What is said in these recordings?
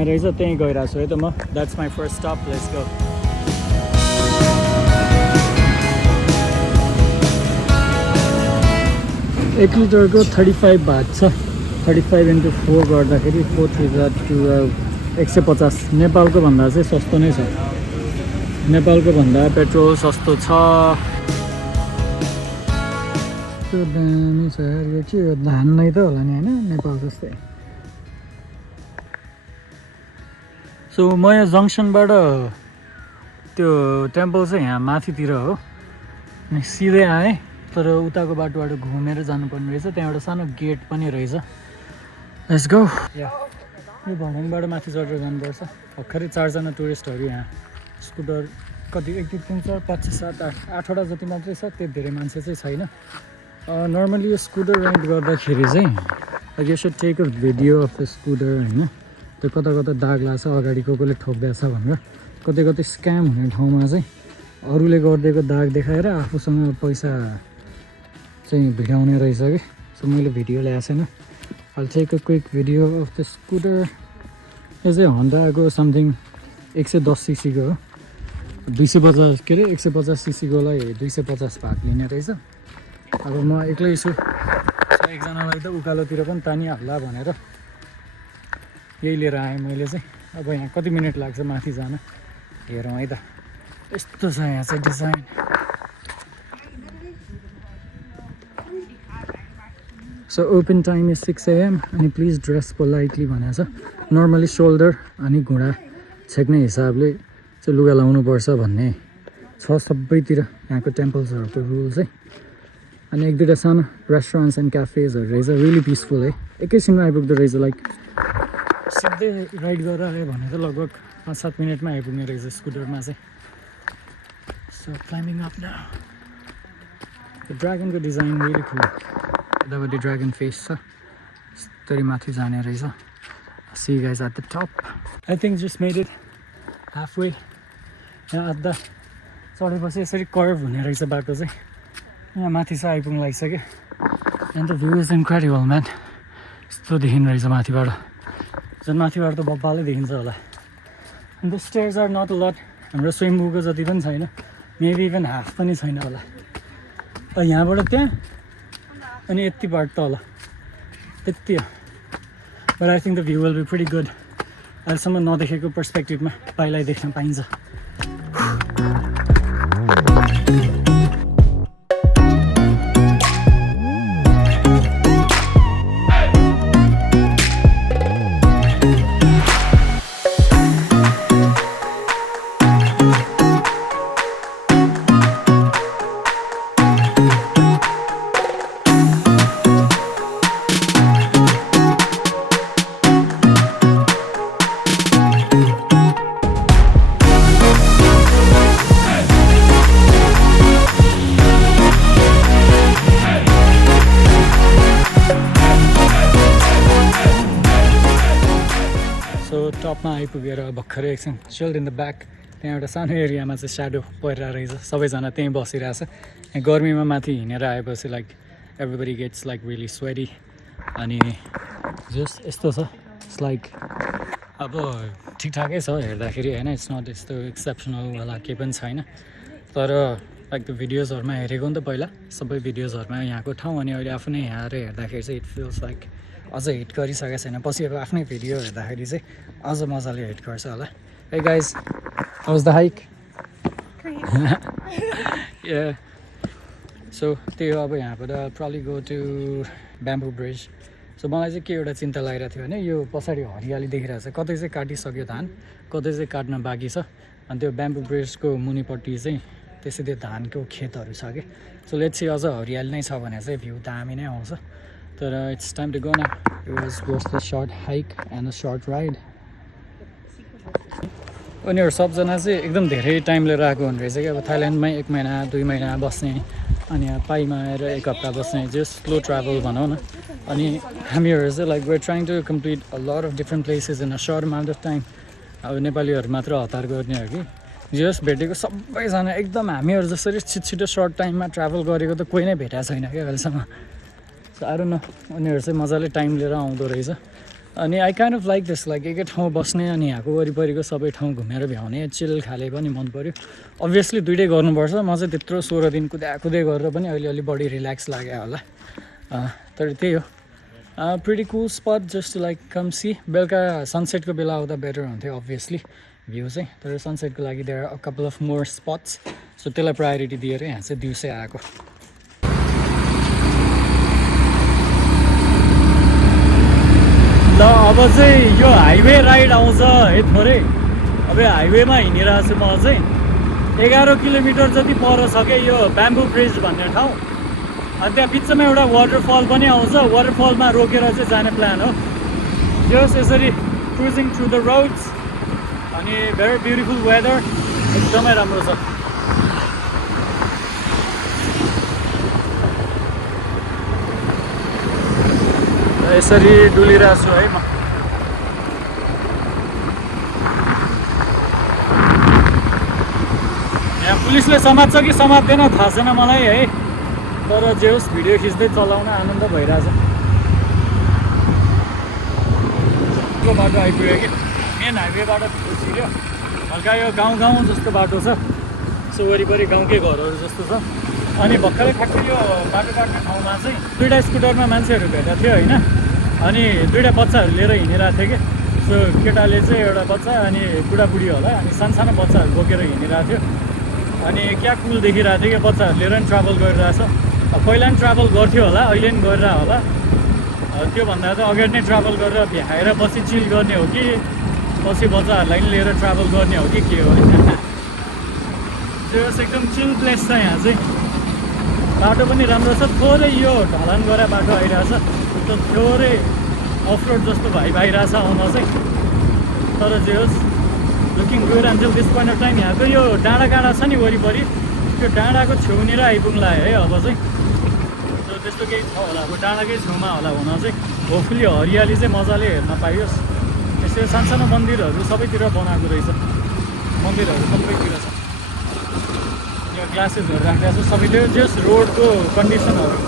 यहाँ रहेछ त्यहीँ गइरहेको छु है त म that's my first stop let's go 1 लिटरको 35 भात छ 35 into 4 गर्दाखेरि 150 नेपालको भन्दा चाहिँ सस्तो नै छ नेपालको भन्दा पेट्रोल सस्तो छ त्यो दामी छ यार यो के हो धान नै त होला नि हैन नेपाल जस्तै सो म यहाँ जङ्सनबाट त्यो टेम्पल चाहिँ यहाँ माथितिर हो अनि सिधै आएँ तर उताको बाटोबाट घुमेर जानुपर्ने रहेछ त्यहाँ एउटा सानो गेट पनि रहेछ लेट्स गो यो भडङबाट माथि चढेर जानुपर्छ भर्खरै 4 जना टुरिस्टहरू यहाँ स्कुटर कति 1 2 3 4 5 6 7 8 8वटा जति मात्रै छ त्यति धेरै मान्छे चाहिँ छैन नर्मली यो स्कुटर रेन्ट गर्दाखेरि चाहिँ you should take a video of the scooter हैन त्यो कता कता दाग लाग्छ अगाडि कोले ठोक्दैछ भनेर कतै कतै स्क्याम हुने ठाउँमा चाहिँ अरूले गरिदिएको दाग देखाएर आफूसँग पैसा चाहिँ भिडाउने रहेछ कि सो मैले भिडियो ल्याएको छैन I'll take a quick video of the scooter यो चाहिँ होन्डाको समथिङ 110 सीसी को हो 250 के अरे 150 सीसी कोलाई 250 भाग लिने रहेछ अब म एक्लै छु एकजनालाई त उकालोतिर पनि तानिहाल्ला भनेर यही लिएर आएँ मैले चाहिँ अब यहाँ कति मिनट लाग्छ माथि जान हेरौँ है त यस्तो छ यहाँ चाहिँ design So open time is 6 AM and please dress politely भनेको छ नर्मली सोल्डर अनि घुँडा छेक्ने हिसाबले चाहिँ लुगा लाउनु पर्छ भन्ने छ सबैतिर यहाँको टेम्पल्सहरूको रुल चाहिँ अनि एक दुईवटा सानो रेस्टुरेन्ट्स एन्ड क्याफेजहरू रहेछ रियली पिसफुल है एकैछिनमा आइपुग्दो रहेछ लाइक सिधै राइड गरेर आयो भने त लगभग 5-7 मिनटमा आइपुग्ने रहेछ स्कुटरमा चाहिँ so climbing up now the ड्रागनको डिजाइन रियली कुल यतापट्टि ड्रागन फेस छ यस्तरी माथि जाने रहेछ see guys at the top I think just made it halfway यहाँ आधा चढेपछि यसरी कर्भ हुने रहेछ बाटो चाहिँ यहाँ माथि चाहिँ आइपुग्नु लागिसक्यो and the view is incredible man यस्तो देखिने रहेछ माथिबाट झन् माथिबाट त बब्बालै देखिन्छ होला अन्त स्टेयर्स आर नट लट हाम्रो स्विमिङको जति पनि छैन मेबी इभन हाफ पनि छैन होला यहाँबाट त्यहाँ अनि यति बाट तल त्यति हो but I think the view will be pretty good अहिलेसम्म नदेखेको पर्सपेक्टिभमा पहिल्यै देख्न पाइन्छ टपमा आइपुगेर भर्खरै एकछिन चिल्ड इन द ब्याक त्यहाँ एउटा सानो एरियामा चाहिँ स्याडो परिरहेको रहेछ सबैजना त्यहीँ बसिरहेछ यहाँ गर्मीमा माथि हिँडेर आएपछि like everybody gets like really sweaty अनि जस्ट यस्तो छ इट्स लाइक अब ठिकठाकै छ हेर्दाखेरि होइन इट्स नट यस्तो एक्सेप्सनल वाला केही पनि छैन तर लाइक त्यो भिडियोजहरूमा हेरेको नि त पहिला सबै भिडियोजहरूमा यहाँको ठाउँ अनि अहिले आफू नै यहाँ आएर हेर्दाखेरि चाहिँ इट फिल्स लाइक अझ हिट गरिसकेको छैन पछि अब आफ्नै भिडियो हेर्दाखेरि चाहिँ अझ मजाले हिट गर्छ होला है guys how's the hike so त्यही हो अब यहाँबाट probably go to bamboo bridge so मलाई चाहिँ के एउटा चिन्ता लागिरहेको थियो भने यो पछाडि हरियाली देखिरहेको छ कतै चाहिँ काटिसक्यो धान कतै चाहिँ काट्न बाँकी छ अनि त्यो ब्याम्बो ब्रिजको मुनिपट्टि चाहिँ त्यसैले धानको खेतहरू छ कि सो लेट्स सी अझ हरियाली नै छ भने चाहिँ भ्यू दामी नै आउँछ तर it's time to go now it was just a short hike and a short ride उनीहरू सबजना चाहिँ एकदम धेरै टाइम लिएर आएको हुने रहेछ कि अब थाइल्यान्डमै 1 महिना 2 महिना बस्ने अनि यहाँ पाइमा आएर 1 हप्ता बस्ने जस्ट स्लो ट्राभल भनौँ न अनि हामीहरू चाहिँ like we're trying to complete a lot of different places in a short amount of time अब नेपालीहरू मात्र हतार गर्ने हो कि जस भेटेको सबैजना एकदम हामीहरू जसरी छिटो सर्ट टाइममा ट्राभल गरेको त कोही नै भेटाएको छैन क्या अहिलेसम्म सो आएर न उनीहरू चाहिँ मजाले टाइम लिएर आउँदो रहेछ अनि I kind of like this like एकै ठाउँ बस्ने अनि यहाँको वरिपरिको सबै ठाउँ घुमेर भ्याउने चिल खाले पनि मन पऱ्यो अभियसली दुइटै गर्नुपर्छ म चाहिँ त्यत्रो 16 दिन कुदै गरेर पनि अहिले अलि बढी रिल्याक्स लाग्यो होला तर त्यही हो प्रिटी कुल स्पट जस्ट लाइक कम सी बेलुका सनसेटको बेला आउँदा बेटर हुन्थ्यो अभियसली भ्यू चाहिँ तर सनसेटको लागि there are a couple of more spots so त्यसलाई प्रायोरिटी दिएर यहाँ चाहिँ दिउँसै आएको ल अब चाहिँ यो हाइवे राइड आउँछ है थोरै अब यो हाइवेमा हिँडिरहेको छु म चाहिँ 11 किलोमिटर जति पर छ क्या यो ब्याम्बू ब्रिज भन्ने ठाउँ अनि त्यहाँ बिचमा एउटा वाटरफल पनि आउँछ वाटरफलमा रोकेर चाहिँ जाने प्लान हो जस्ट यसरी क्रुजिङ थ्रु द रोड्स अनि भेरी ब्युटिफुल वेदर एकदमै राम्रो छ यसरी डुलिरहेको छु है म यहाँ पुलिसले समात्छ कि समात्दैन थाहा छैन मलाई है तर जे होस् भिडियो खिच्दै चलाउन आनन्द भइरहेछ को बाटो आइपुग्यो कि मेन हाइवेबाट छिर्यो हल्का यो गाउँ जस्तो बाटो छ सो वरिपरि गाउँकै घरहरू जस्तो छ अनि भर्खरै ठ्याक्कै यो बाटो काट्ने ठाउँमा चाहिँ दुईवटा स्कुटरमा मान्छेहरू भेटेको थियो होइन अनि दुईवटा बच्चाहरू लिएर हिँडिरहेको थियो कि सो केटाले चाहिँ एउटा बच्चा अनि बुढाबुढी होला अनि सानो बच्चाहरू बोकेर हिँडिरहेको थियो अनि क्या कुल देखिरहेको थियो कि बच्चाहरू लिएर पनि ट्राभल गरिरहेछ पहिला पनि ट्राभल गर्थ्यो होला अहिले पनि गरिरह होला त्योभन्दा त अगाडि नै ट्राभल गरेर भ्याएर पछि चिल गर्ने हो कि पछि बच्चाहरूलाई पनि लिएर ट्राभल गर्ने हो कि के हो त्यो एकदम चिल प्लेस छ यहाँ चाहिँ बाटो पनि राम्रो छ थोरै यो ढलान गरे बाटो आइरहेछ त्यो थोरै अफरोड जस्तो भइरहेछ आउन चाहिँ तर जे होस् looking good until this point of time यहाँको यो डाँडा छ नि वरिपरि त्यो डाँडाको छेउनिर आइपुग्ला है अब चाहिँ त्यस्तो केही छ होला अब डाँडाकै छेउमा होला हुन चाहिँ होपफुली हरियाली चाहिँ मजाले हेर्न पाइयोस् यसो सानो मन्दिरहरू सबैतिर बनाएको रहेछ मन्दिरहरू सबैतिर छ यो ग्लासेसहरू राखेको छ सबैले जस्ट रोडको कन्डिसनहरू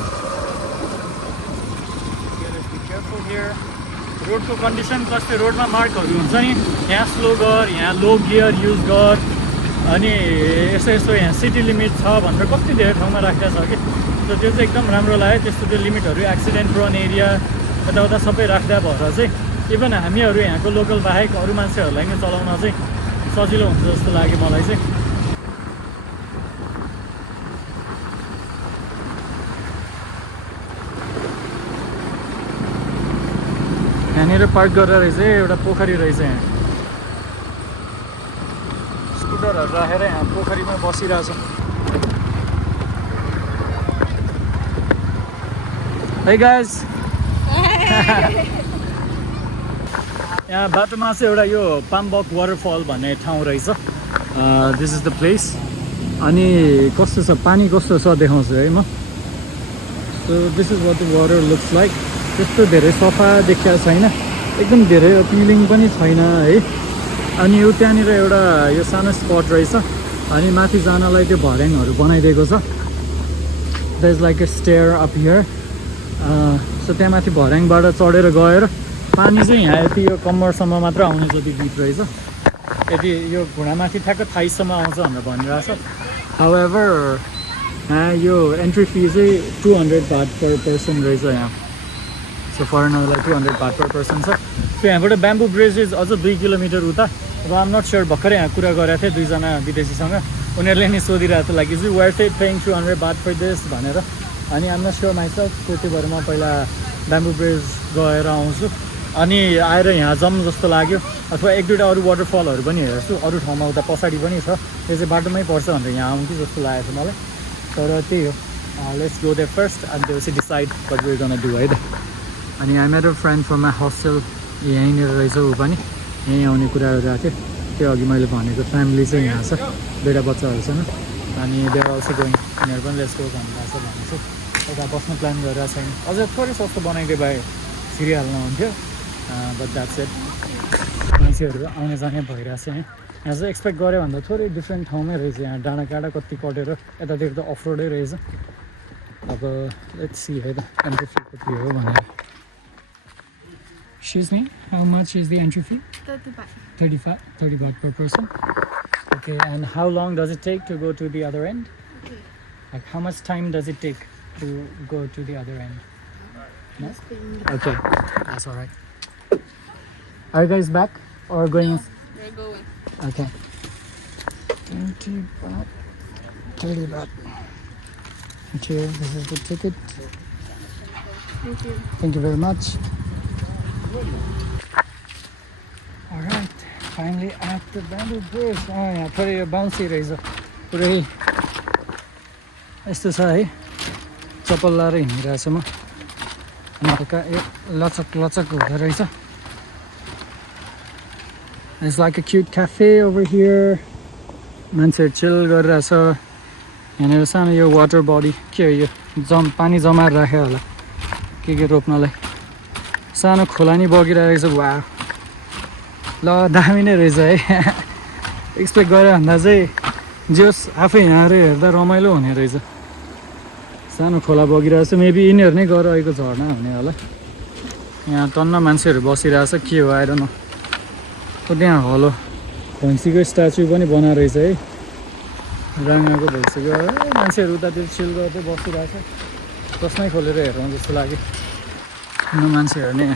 रोडको कन्डिसन कस्तो रोडमा मार्कहरू हुन्छ नि यहाँ स्लो गर यहाँ लो गियर युज गर अनि यसो यहाँ सिटी लिमिट छ भनेर कति धेरै ठाउँमा राखेको छ कि सो त्यो चाहिँ एकदम राम्रो लाग्यो त्यस्तो त्यो लिमिटहरू एक्सिडेन्ट प्रोन एरिया यताउता सबै राख्दा भएर चाहिँ इभन हामीहरू यहाँको लोकल बाहेक अरू मान्छेहरूलाई नै चलाउन चाहिँ सजिलो हुन्छ जस्तो लाग्यो मलाई चाहिँ यहाँनिर पार्क गरेर रहेछ एउटा पोखरी रहेछ यहाँ स्कुटरहरू राखेर यहाँ पोखरीमा बसिरहेछ Hey guys यहाँ बाटोमा चाहिँ एउटा यो पाम्बक वाटरफल भन्ने ठाउँ रहेछ दिस इज द प्लेस अनि कस्तो छ पानी कस्तो छ देखाउँछु है म so this is what the water looks like त्यस्तो धेरै सफा देखिएको छैन एकदम धेरै अपिलिङ पनि छैन है अनि यो त्यहाँनिर एउटा यो सानो स्पट रहेछ अनि माथि जानलाई त्यो भर्याङहरू बनाइदिएको छ there is like a stair up here so त्यहाँ माथि भर्याङबाट चढेर गएर पानी चाहिँ यहाँ यति यो कम्मरसम्म मात्र आउने जति डिप रहेछ यदि यो घुँडामाथि ठ्याक्क थाइसम्म आउँछ भनेर भनिरहेछ हाउएभर यहाँ यो एन्ट्री फी चाहिँ 200 बाट पर पर्सन रहेछ यहाँ सो फरेनरलाई 200 बाट पर पर्सन छ सो यहाँबाट ब्याम्बू ब्रिज इज अझ 2 किलोमिटर उता अब आम नट स्योर भर्खरै यहाँ कुरा गरेको थिएँ दुईजना विदेशीसँग उनीहरूले नि सोधिरहेको थियो like is worth it paying 200 बाट पर दिस भनेर अनि आम नट स्योर माइसेल्फ त्यही भएर म पहिला ब्याम्बू ब्रिज गएर आउँछु अनि आएर यहाँ जाउँ जस्तो लाग्यो अथवा एक दुईवटा अरू वाटरफलहरू पनि हेर्छु अरू ठाउँमा उता पछाडि पनि छ त्यो चाहिँ बाटोमै पर्छ भनेर यहाँ आउँ कि जस्तो लागेको छ मलाई तर त्यही हो लेट्स गो देयर फर्स्ट अनि त्यो चाहिँ decide what we gonna do है त अनि I met a friend from my hostel यहीँनिर रहेछ ऊ पनि यहीँ आउने कुरा गरिरहेको थियो त्यो अघि मैले भनेको फ्यामिली चाहिँ यहाँ छ दुईवटा बच्चाहरूसँग अनि देयर अल्सो गोइङ यिनीहरू पनि लेट्स गो भनिरहेको छ भने चाहिँ यता बस्ने प्लान गरेर छैन अझ थोरै सस्तो बनाइदिए भए छिरिहाल्नु हुन्थ्यो बट द्याट्स इट मान्छेहरू आउने जाने भइरहेछ यहाँ यहाँ चाहिँ एक्सपेक्ट गऱ्यो भन्दा थोरै डिफ्रेन्ट ठाउँमै रहेछ यहाँ डाँडा कति कटेर यतातिर त अफरोडै रहेछ अब लेट्स सी है त एन्ट्री फी कति हो भनेर Excuse me, how much is the entry fee? 30 baht. 30 baht per person. Okay, and how long does it take to go to the other end? Okay. Like how much time does it take to go to the other end? No? Just being Okay, that's all right. Are you guys back or going? We're going. Okay. 20 baht, 30 baht. Okay, this is the ticket. Thank you. Thank you very much. All right, finally at the bamboo bridge. Oh यहाँ थोरै यो बाउन्सी रहेछ पुरै यस्तो छ है चप्पल लाएर हिँडिरहेको छु म हल्का लचक लचक हुँदो रहेछ. It's like a cute cafe over here. मान्छेहरू चिल गरिरहेछ. यहाँनिर सानो यो वाटर बडी के हो यो पानी जमाएर राख्यो होला के रोप्नलाई. सानो खोला नि बगिरहेको छ. वाह ल दामी नै रहेछ है. एक्सपेक्ट गरे भन्दा चाहिँ जोस् आफै यहाँहरू हेर्दा रमाइलो हुने रहेछ. सानो खोला बगिरहेको छ. मेबी यिनीहरू नै गएर आएको झर्ना हुने होला. यहाँ टन्न मान्छेहरू बसिरहेछ के हो आएर न. त्यहाँ हलो भैँसीको स्ट्याचु पनि बनाएर रहेछ है. रङको भइसक्यो है. मान्छेहरू उतातिर चिल गर्दै बसिरहेछ. कसमै खोलेर हेरौँ जस्तो लाग्यो. मान्छेहरू नै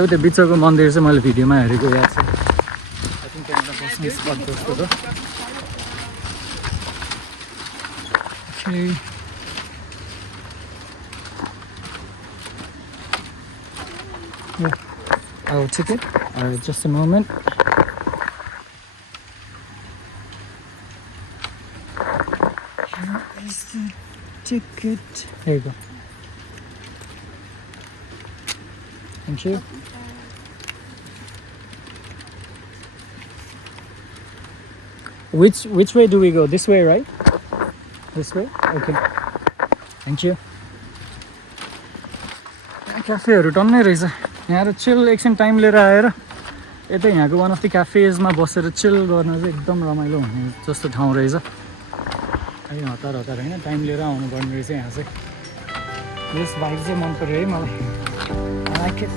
एउटा बिचको मन्दिर चाहिँ मैले भिडियोमा हेरेको याद छ. आई थिङ्क त्यहाँनिर बस्ने स्पट जस्तो छ. Okay. Yeah, our ticket. Just a moment. Here is the ticket. Here you go. Thank you. Which way do we go? This way, right? This way? Okay. Thank you. क्याफेहरू टन्नै रहेछ. यहाँ चिल एकछिन time लिएर आएर यतै यहाँको वान अफ द क्याफेजमा बसेर चिल गर्न चाहिँ एकदम रमाइलो हुने जस्तो ठाउँ रहेछ. है हतार हतार होइन टाइम लिएर आउनुपर्ने रहेछ यहाँ चाहिँ. यस भाइब चाहिँ मन पऱ्यो है मलाई. I like it.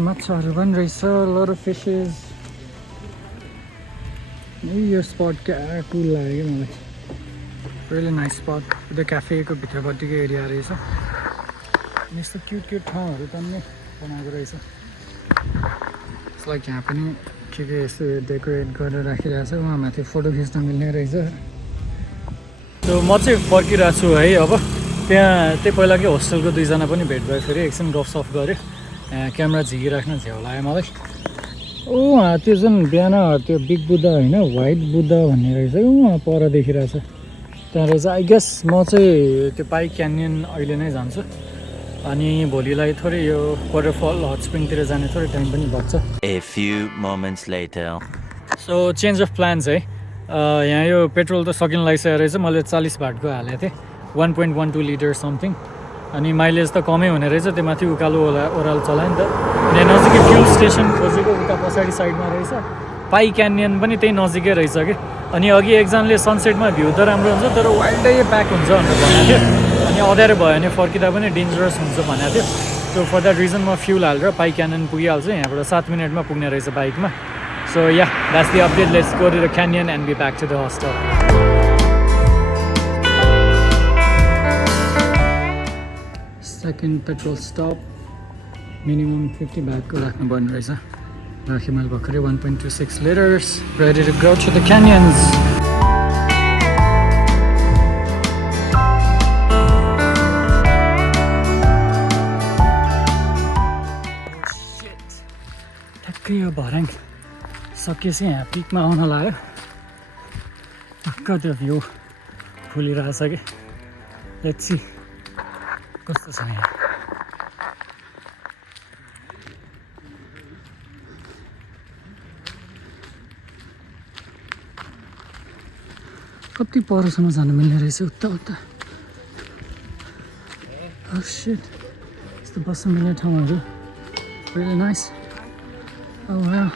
माछाहरू पनि रहेछ. lot of fishes. यो स्पट क्या कुल लाग्यो कि मलाई. really nice spot. त्यो क्याफेको भित्रपट्टिको एरिया रहेछ. यस्तो क्युट क्युट ठाउँहरू पनि बनाएको रहेछ. लाइक यहाँ पनि के यस्तो डेकोरेट गरेर राखिरहेको छ. उहाँ माथि फोटो खिच्न मिल्ने रहेछ. सो म चाहिँ फर्किरहेको छु है. अब त्यहाँ त्यही पहिलाकै होस्टेलको दुईजना पनि भेट भयो. फेरि एकछिन गफसफ गऱ्यो. क्यामेरा झिकिराख्न झ्याउ लाग्यो मलाई. उहाँ त्यो जुन बिहान त्यो बिग बुद्धा होइन व्हाइट बुद्धा भन्ने रहेछ. उहाँ पर देखिरहेछ त्यहाँ रहेछ. आई गेस म चाहिँ त्यो पाइ क्यानियन अहिले नै जान्छु. अनि भोलिलाई थोरै यो वाटरफल हट स्प्रिङतिर जाने थोरै टाइम पनि बच्छ. A few moments later. So change of plans है. यहाँ यो पेट्रोल त सकिन लागिसकेको रहेछ. मैले 40 भाटको हालेको थिएँ. 1.12 लिटर समथिङ. अनि माइलेज त कमै हुने रहेछ. त्यो माथि उकालो ओह्रालो चलायो नि त. यहाँ नजिकै फ्युल स्टेसन खोजेको उता पछाडि साइडमा रहेछ. पाइ क्यानियन पनि त्यही नजिकै रहेछ कि. अनि अघि एकजनाले सनसेटमा भ्यू त राम्रो हुन्छ तर वाइल्डै प्याक हुन्छ भनेर भनेको थियो अनि अँध्यारो भयो भने फर्किँदा पनि डेन्जरस हुन्छ भनेको थियो सो फर द्याट रिजन म फ्युल हालेर पाइ क्यानन पुगिहाल्छु यहाँबाट 7 मिनटमा पुग्ने रहेछ बाइकमा so yeah that's the update let's go to the canyon and be back to the hostel second petrol stop minimum 50 ब्यागको राख्नुपर्ने रहेछ राखेँ मैले भर्खरै 1.26 liters ready to go to the canyons ठ्याक्कै यो भर्याङ सकिएपछि यहाँ पिकमा आउन लाग्यो टक्क त्यो भ्यू फुलिरहेछ कि लेट्स सी कस्तो छ यहाँ कति परसम्म जानु मिल्ने रहेछ उता उता oh shit यस्तो बस्न मिल्ने ठाउँहरू really nice oh wow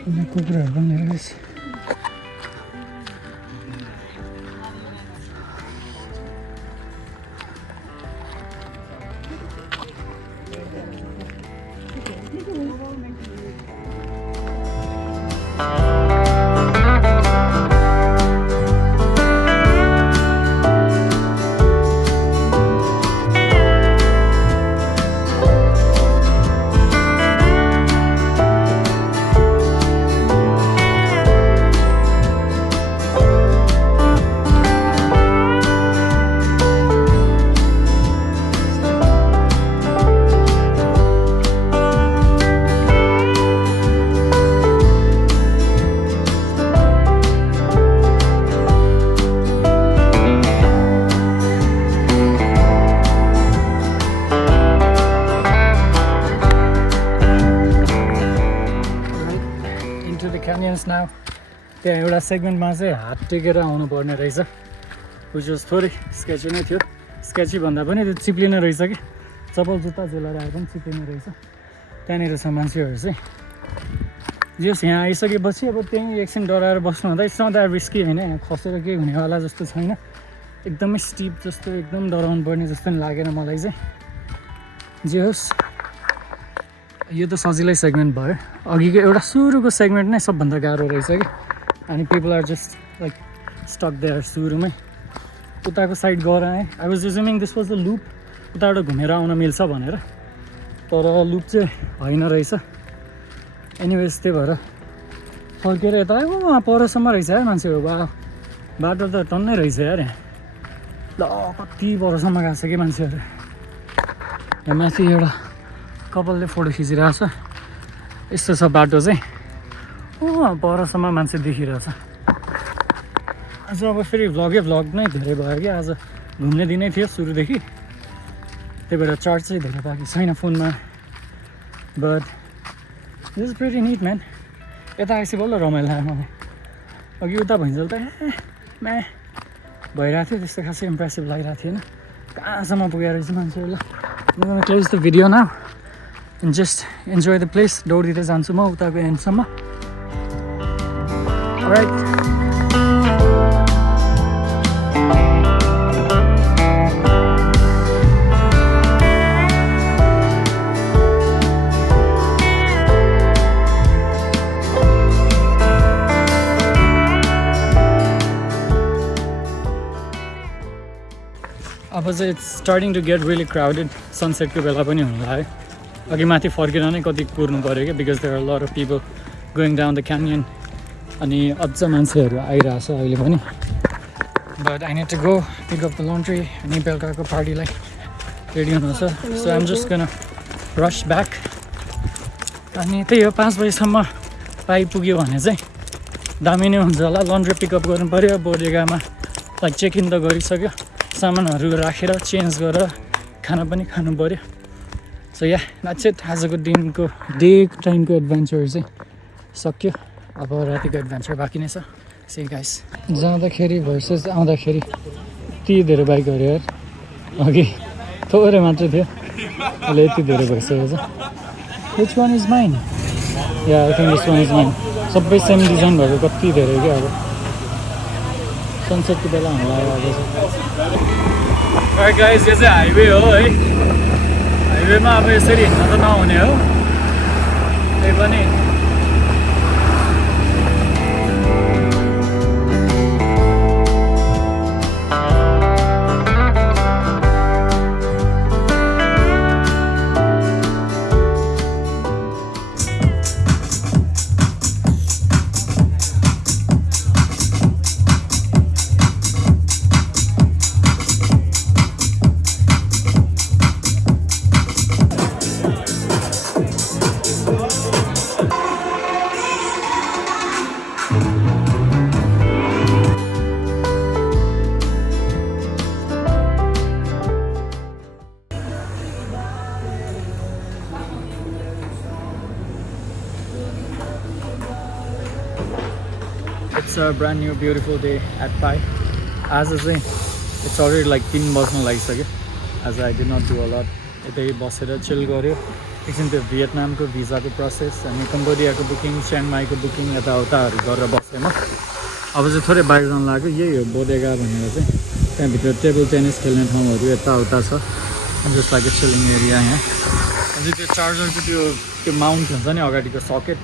यहाँ कुकुरहरू पनि रहेछ now त्यहाँ एउटा सेगमेन्टमा चाहिँ हात टेकेर आउनु पर्ने रहेछ विच वाज थोरै स्केची नै थियो स्केची भन्दा पनि त्यो चिप्लिने रहेछ कि चप्पल जुत्ता जेलाएर आए पनि चिप्लिने रहेछ त्यहाँनिर छ मान्छेहरू चाहिँ जस यहाँ आइसकेपछि अब त्यहीँ एकछिन डराएर बस्नु हुँदा इट्स नट द्याट रिस्की होइन यहाँ खसेर केही हुनेवाला जस्तो छैन एकदमै स्टिप जस्तो एकदम डराउनु पर्ने जस्तो नि लागेन मलाई चाहिँ जे होस् यो त सजिलै सेगमेन्ट भयो अघिको एउटा सुरुको सेगमेन्ट नै सबभन्दा गाह्रो रहेछ कि अनि people are just like stuck there सुरुमै उताको साइड गएर आएँ I was assuming this was the loop उताबाट घुमेर आउन मिल्छ भनेर तर लुप चाहिँ होइन रहेछ एनिवेज त्यही भएर फर्केर यता वहाँ परसम्म रहेछ यार मान्छेहरू बाटो त टन्नै रहेछ यार यहाँ ल कति परसम्म गएको छ कि मान्छेहरू यहाँ माथि एउटा कपालले फोटो खिचिरहेछ यस्तो छ बाटो चाहिँ परसम्म मान्छे देखिरहेछ आज अब फेरि भ्लग नै धेरै भयो कि आज घुम्ने दिनै थियो सुरुदेखि त्यही भएर चार्ज चाहिँ धेरै बाँकी छैन फोनमा but this is pretty neat man यता आएपछि बल्ल रमाइलो लाग्यो मलाई अघि उता भइन्जेल त म्या भइरहेको थियो त्यस्तो खासै इम्प्रेसिभ लागिरहेको थिएन कहाँसम्म पुगेर रहेछ मान्छेहरू ल म close the video now and just enjoy the place दौडिँदै जान्छु म उताको एन्डसम्म alright अब चाहिँ it's starting to get really crowded सनसेटको बेला पनि हुन लाग्यो अघि माथि फर्केर नै कति कुर्नु पऱ्यो क्या because there are lot of people going down the canyon अनि अझ मान्छेहरू आइरहेछ अहिले पनि but I need to go pick up the laundry अनि बेलुकाको पार्टीलाई रेडी हुनु छ so I'm just gonna rush back अनि त्यही हो 5 बजीसम्म पाइपुग्यो भने चाहिँ दामी नै हुन्छ होला लन्ड्री पिकअप गर्नु पऱ्यो बोर्डेगामा लाइक चेक इन त गरिसक्यो सामानहरू राखेर चेन्ज गरेर खाना पनि खानु पऱ्यो सो या द्याट्स इट आजको दिनको डे टाइमको एडभेन्चर चाहिँ सक्यो अब रातिको एडभेन्चर बाँकी नै छ सी गाइस जाँदाखेरि भर्सेस आउँदाखेरि यति धेरै बाइकहरू यार अघि थोरै मात्रै थियो अहिले यति धेरै भइसकेको छ which one is mine yeah I think this one is mine सबै सेम डिजाइन भएको कति धेरै क्या अब सनसेटको बेला हामीलाई आउँदैछ गाइस यो चाहिँ हाइवे हो है हाइवेमा अब यसरी हिँड्न त नहुने हो त्यही पनि It's a brand new beautiful day at Pai. As I say, it's already like 3 बज्न लागिसक्यो. As I did not do a lot. यतै बसेर चिल गर्यो. एकछिन त्यो भियतनामको भिजाको प्रोसेस अनि कम्बोडियाको बुकिङ, च्याङमाईको बुकिङ यताउताहरू गरेर बसेँ म. अब चाहिँ थोरै बाहिर जान लाग्यो. यही हो बोडेगा भनेर चाहिँ. त्यहाँभित्र टेबल टेनिस खेल्ने ठाउँहरू यताउता छ. Just like a chilling area यहाँ. अनि त्यो चार्जरको त्यो माउन्ट हुन्छ नि अगाडिको सकेट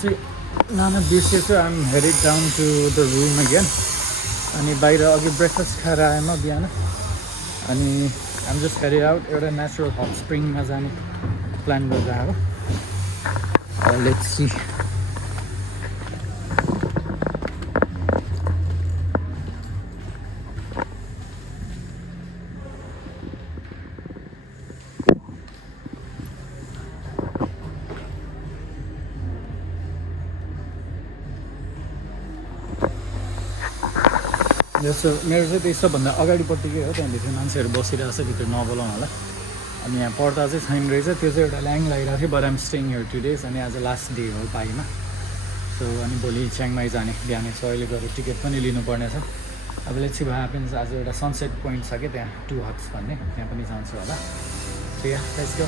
चाहिँ लान बिर्सेछु. I'm headed down to the room again. अनि बाहिर अघि ब्रेकफास्ट खाएर आएँ म बिहान अनि आइएम जस्ट हेडेड आउट एउटा नेचुरल हट स्प्रिङमा जाने प्लान गरेर आएको. लेट्स सी जस्तो मेरो चाहिँ त्यही सबभन्दा अगाडिपट्टिकै हो. त्यहाँभित्र मान्छेहरू बसिरहेको छ भित्र नबोलाउँ होला. अनि यहाँ पर्दा चाहिँ छैन रहेछ. त्यो चाहिँ एउटा ल्याङ लागिरहेको थियो. But I'm staying here 2 days अनि आज लास्ट डे हो पाइमा. सो अनि भोलि च्याङमाई जाने बिहानै. सो अहिले गएर टिकट पनि लिनुपर्ने छ. अब लेट्स सी व्हाट ह्यापन्स. आज एउटा सनसेट पोइन्ट छ क्या त्यहाँ 2 हट्स भन्ने. त्यहाँ पनि जान्छु होला. So yeah let's go.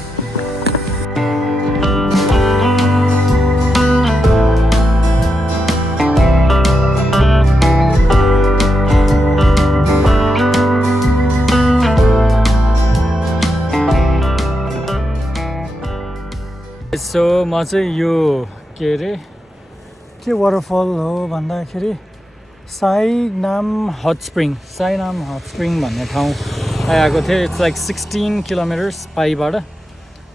So म चाहिँ यो के अरे के वाटरफल हो भन्दाखेरि साइनाम हट स्प्रिङ भन्ने ठाउँ आएको थिएँ. इट्स लाइक 16 किलोमिटर्स पाइबाट.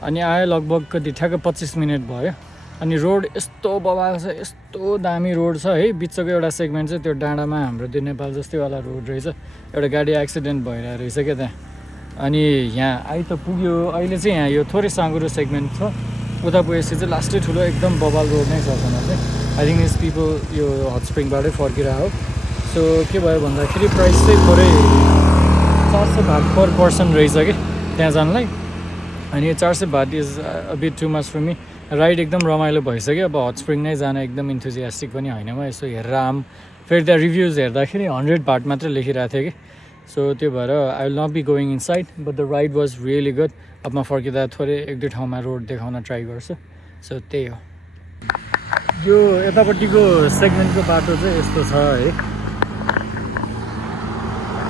अनि आयो लगभग कति ठ्याक्क 25 मिनट भयो. अनि रोड यस्तो बबाल छ. यस्तो दामी रोड छ है. बिचको एउटा सेगमेन्ट चाहिँ त्यो डाँडामा हाम्रो त्यो नेपाल जस्तैवाला रोड रहेछ. एउटा गाडी एक्सिडेन्ट भइरहेको रहेछ क्या त्यहाँ. अनि यहाँ आइ त पुग्यो. अहिले चाहिँ यहाँ यो थोरै साँगुरो सेगमेन्ट छ. उता पुगेपछि चाहिँ लास्टै ठुलो एकदम बबाल रोड नै छ चाहिँ. आई थिङ्क दिस पिपल यो हट स्प्रिङबाटै फर्किरहेको. सो के भयो भन्दाखेरि प्राइस चाहिँ थोरै 400 बात पर पर्सन रहेछ कि त्यहाँ जानलाई. अनि 400 baht is a bit too much for me. Ride एकदम रमाइलो भइसक्यो. अब हट स्प्रिङ नै जान एकदम इन्थुजियास्टिक पनि होइन म. यसो हेरेर फेरि त्यहाँ रिभ्युज हेर्दाखेरि 100 बात मात्रै लेखिरहेको थियो कि. सो त्यो भएर I will not be going inside. But the ride was really good. अब म फर्किँदा थोरै 1-2 ठाउँमा रोड देखाउन ट्राई गर्छु. सो त्यही हो. यो यतापट्टिको सेगमेन्टको बाटो चाहिँ यस्तो छ है.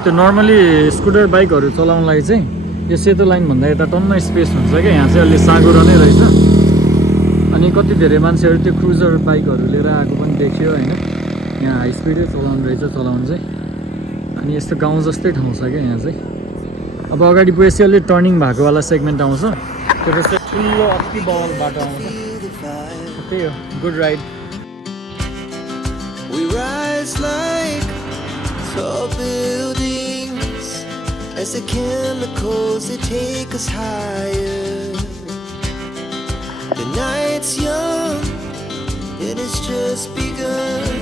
त्यो नर्मली स्कुटर बाइकहरू चलाउनलाई चाहिँ यो सेतो लाइनभन्दा यता टन्न स्पेस हुन्छ क्या. यहाँ चाहिँ अलि साँगुरो नै रहेछ. अनि कति धेरै मान्छेहरू त्यो क्रुजर बाइकहरू लिएर आएको पनि देखियो होइन. यहाँ हाई स्पिडै चलाउनु रहेछ चलाउनु चाहिँ. अनि यस्तो गाउँ जस्तै ठाउँ छ क्या यहाँ चाहिँ. अब अगाडि पुगेपछि अलि टर्निङ भएकोवाला सेगमेन्ट आउँछ. त्यो चाहिँ ठुलो अति बल बाटो आउँछ. त्यही हो. Good ride. We rise like tall buildings as the chemicals they take us higher. The night's young and it's just begun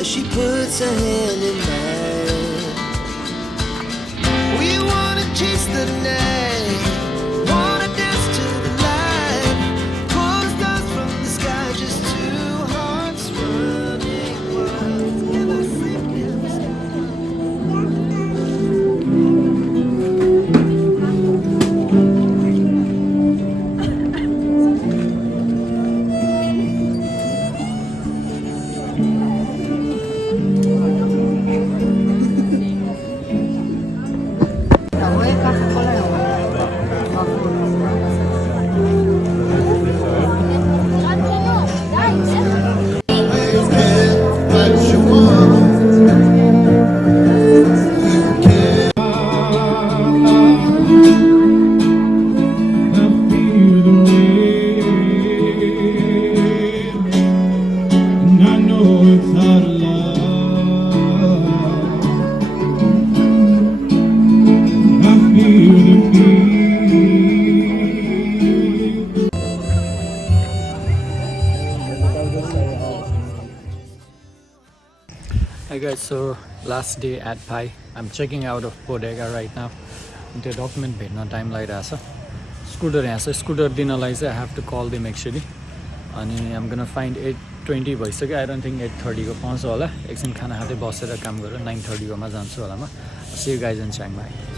as she puts her hand in mine. We wanna chase the night, wanna dance to the light, pull stars from the sky, just two hearts running wild. Never sleeping. Hi guys, so last day at Pai. I'm checking out of Bodega right now. The document भेट्न time लागिरहेछ. Scooter यहाँ छ. Scooter दिनलाई चाहिँ I have to call them actually. अनि I'm gonna find 8:20 भइसक्यो. I don't think 8:30 को पाउँछ होला. एकछिन खाना खाँदै बसेर काम गरेर 9:30 कोमा जान्छु होला म. See you guys in Chiang Mai.